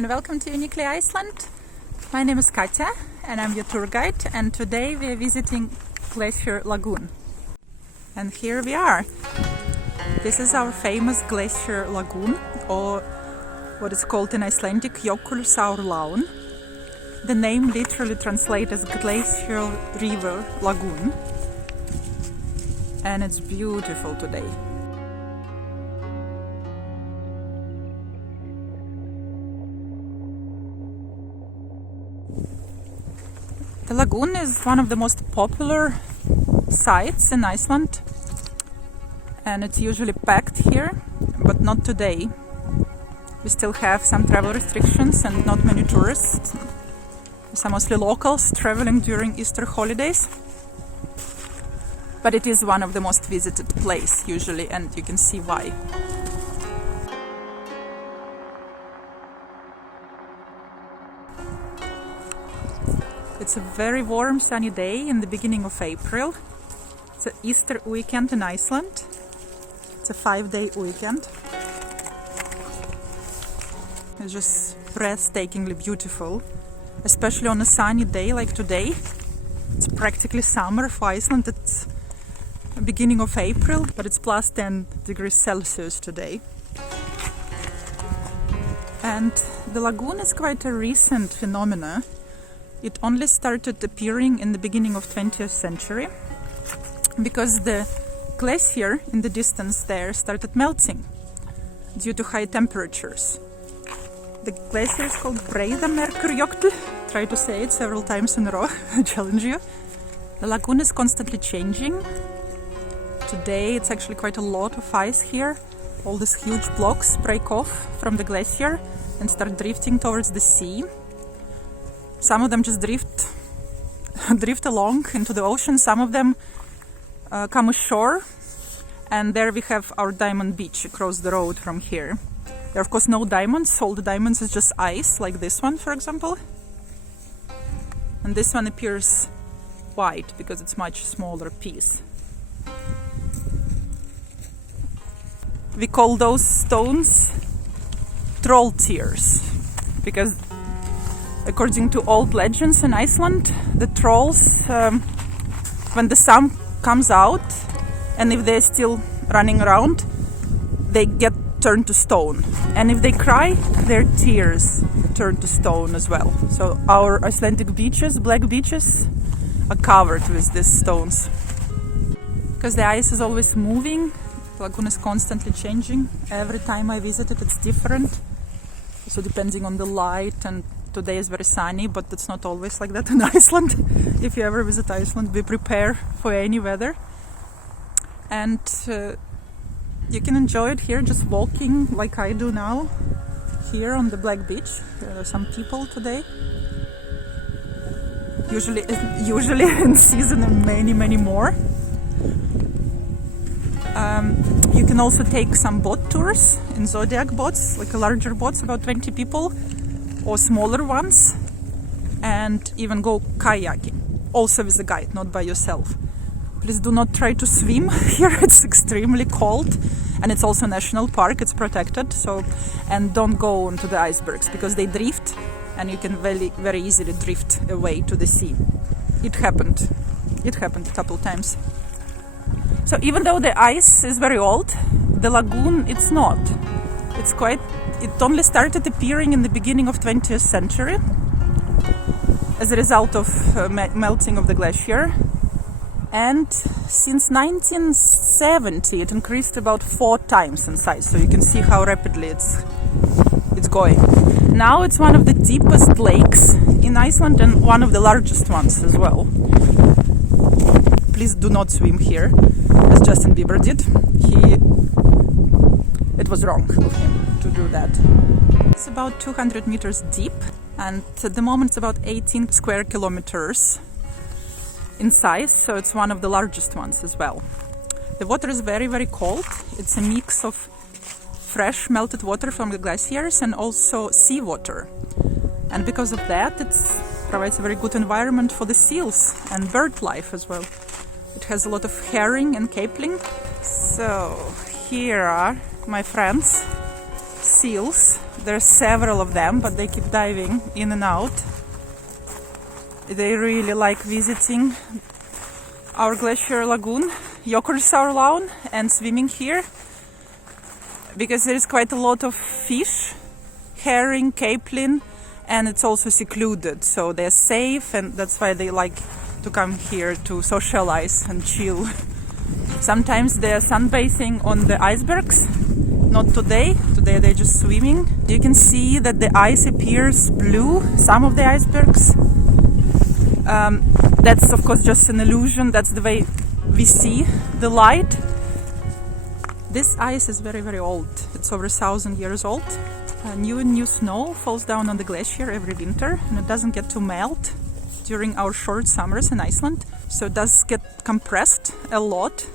and welcome to Uniquely Iceland. My name is Katya and I'm your tour guide, and today we are visiting Glacier Lagoon. And here we are. This is our famous Glacier Lagoon, or what is called in Icelandic Jökulsárlón. The name literally translates as Glacial River Lagoon, and it's beautiful today. The lagoon is one of the most popular sites in Iceland, and it's usually packed here, but not today. We still have some travel restrictions and not many tourists. Some mostly locals traveling during Easter holidays. But it is one of the most visited places usually, and you can see why. It's a very warm sunny day in the beginning of April. It's an Easter weekend in Iceland. It's a 5-day weekend. It's just breathtakingly beautiful, especially on a sunny day like today. It's practically summer for Iceland. It's the beginning of April, but it's plus 10 degrees Celsius today. And the lagoon is quite a recent phenomenon. It only started appearing in the beginning of 20th century because the glacier in the distance there started melting due to high temperatures. The glacier is called Breiðamerkurjökull. Try to say it several times in a row. I challenge you. The lagoon is constantly changing. Today it's actually quite a lot of ice here. All these huge blocks break off from the glacier and start drifting towards the sea. Some of them just drift along into the ocean. Some of them come ashore, and there we have our diamond beach across the road from here. There are of course no diamonds. All the diamonds is just ice, like this one for example. And this one appears white because it's much smaller piece. We call those stones troll tears because according to old legends in Iceland, the trolls, when the sun comes out and if they're still running around, they get turned to stone. And if they cry, their tears turn to stone as well. So our Icelandic beaches, black beaches, are covered with these stones. Because the ice is always moving, the lagoon is constantly changing. Every time I visit it, it's different. So depending on the light, and today is very sunny, but it's not always like that in Iceland. If you ever visit Iceland, be prepared for any weather. And you can enjoy it here just walking like I do now, here on the Black Beach. There are some people today. Usually in season and many more. You can also take some boat tours in Zodiac boats, like larger boats, about 20 people, or smaller ones, and even go kayaking, also with a guide, not by yourself. Please do not try to swim here, it's extremely cold, and it's also a national park, it's protected, so, and don't go onto the icebergs because they drift and you can very easily drift away to the sea. It happened a couple times. So even though the ice is very old, the lagoon it's not. It only started appearing in the beginning of 20th century as a result of melting of the glacier. And since 1970 it increased about 4 times in size. So you can see how rapidly it's going. Now it's one of the deepest lakes in Iceland and one of the largest ones as well. Please do not swim here, as Justin Bieber did. It was wrong of him to do that. It's about 200 meters deep, and at the moment it's about 18 square kilometers in size, so it's one of the largest ones as well. The water is very cold. It's a mix of fresh melted water from the glaciers and also seawater. And because of that, it provides a very good environment for the seals and bird life as well. It has a lot of herring and capelin. So here are my friends seals. There are several of them, but they keep diving in and out. They really like visiting our glacier lagoon, Jökulsárlón, and swimming here because there is quite a lot of fish, herring, capelin, and it's also secluded, so they're safe, and that's why they like to come here to socialize and chill. Sometimes they're sunbathing on the icebergs. Not today. Today they're just swimming. You can see that the ice appears blue, some of the icebergs. That's of course just an illusion. That's the way we see the light. This ice is very, very old. It's over 1,000 years old. New snow falls down on the glacier every winter, and it doesn't get to melt during our short summers in Iceland. So it does get compressed a lot.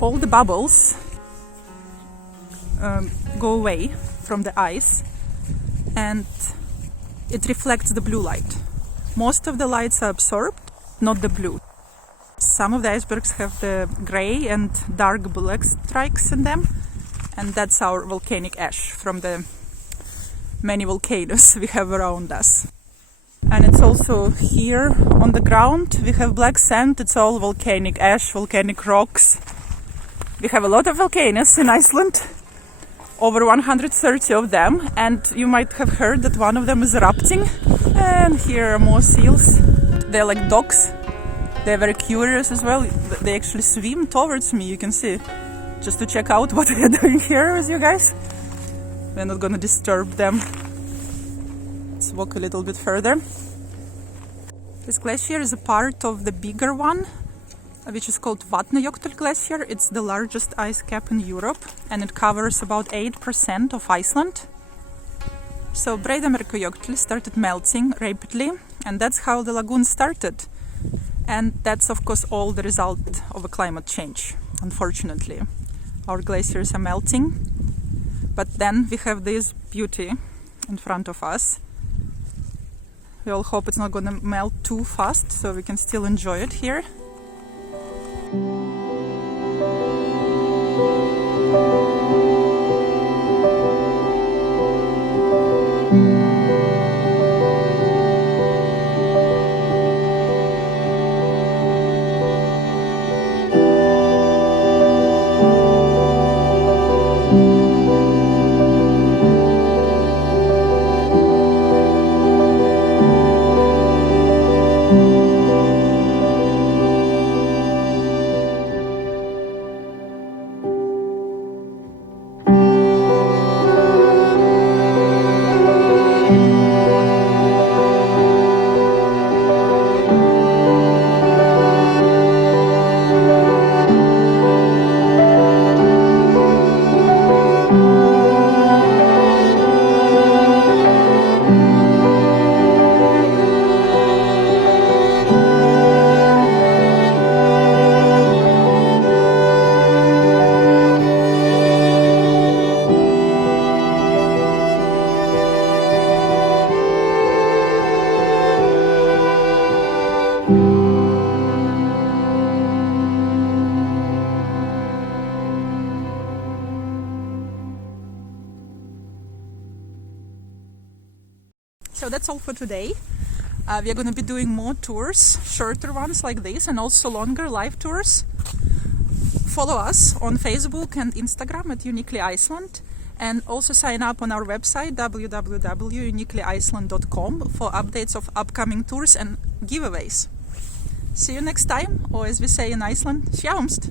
All the bubbles go away from the ice, and it reflects the blue light. Most of the lights are absorbed, not the blue. Some of the icebergs have the gray and dark black strikes in them, and that's our volcanic ash from the many volcanoes we have around us. And it's also here on the ground. We have black sand. It's all volcanic ash, volcanic rocks. We have a lot of volcanoes in Iceland, over 130 of them, and you might have heard that one of them is erupting. And here are more seals. They're like dogs. They're very curious as well. They actually swim towards me, you can see, just to check out what we're doing here with you guys. We're not gonna disturb them. Let's walk a little bit further. This glacier is a part of the bigger one, which is called Jökulsárlón Glacier. It's the largest ice cap in Europe, and it covers about 8% of Iceland. So Jökull started melting rapidly, and that's how the lagoon started. And that's of course all the result of a climate change, unfortunately. Our glaciers are melting, but then we have this beauty in front of us. We all hope it's not gonna melt too fast, so we can still enjoy it here. So that's all for today. We are going to be doing more tours, shorter ones like this, and also longer live tours. Follow us on Facebook and Instagram at Uniquely Iceland, and also sign up on our website www.uniquelyiceland.com for updates of upcoming tours and giveaways. See you next time, or as we say in Iceland, sjáumst!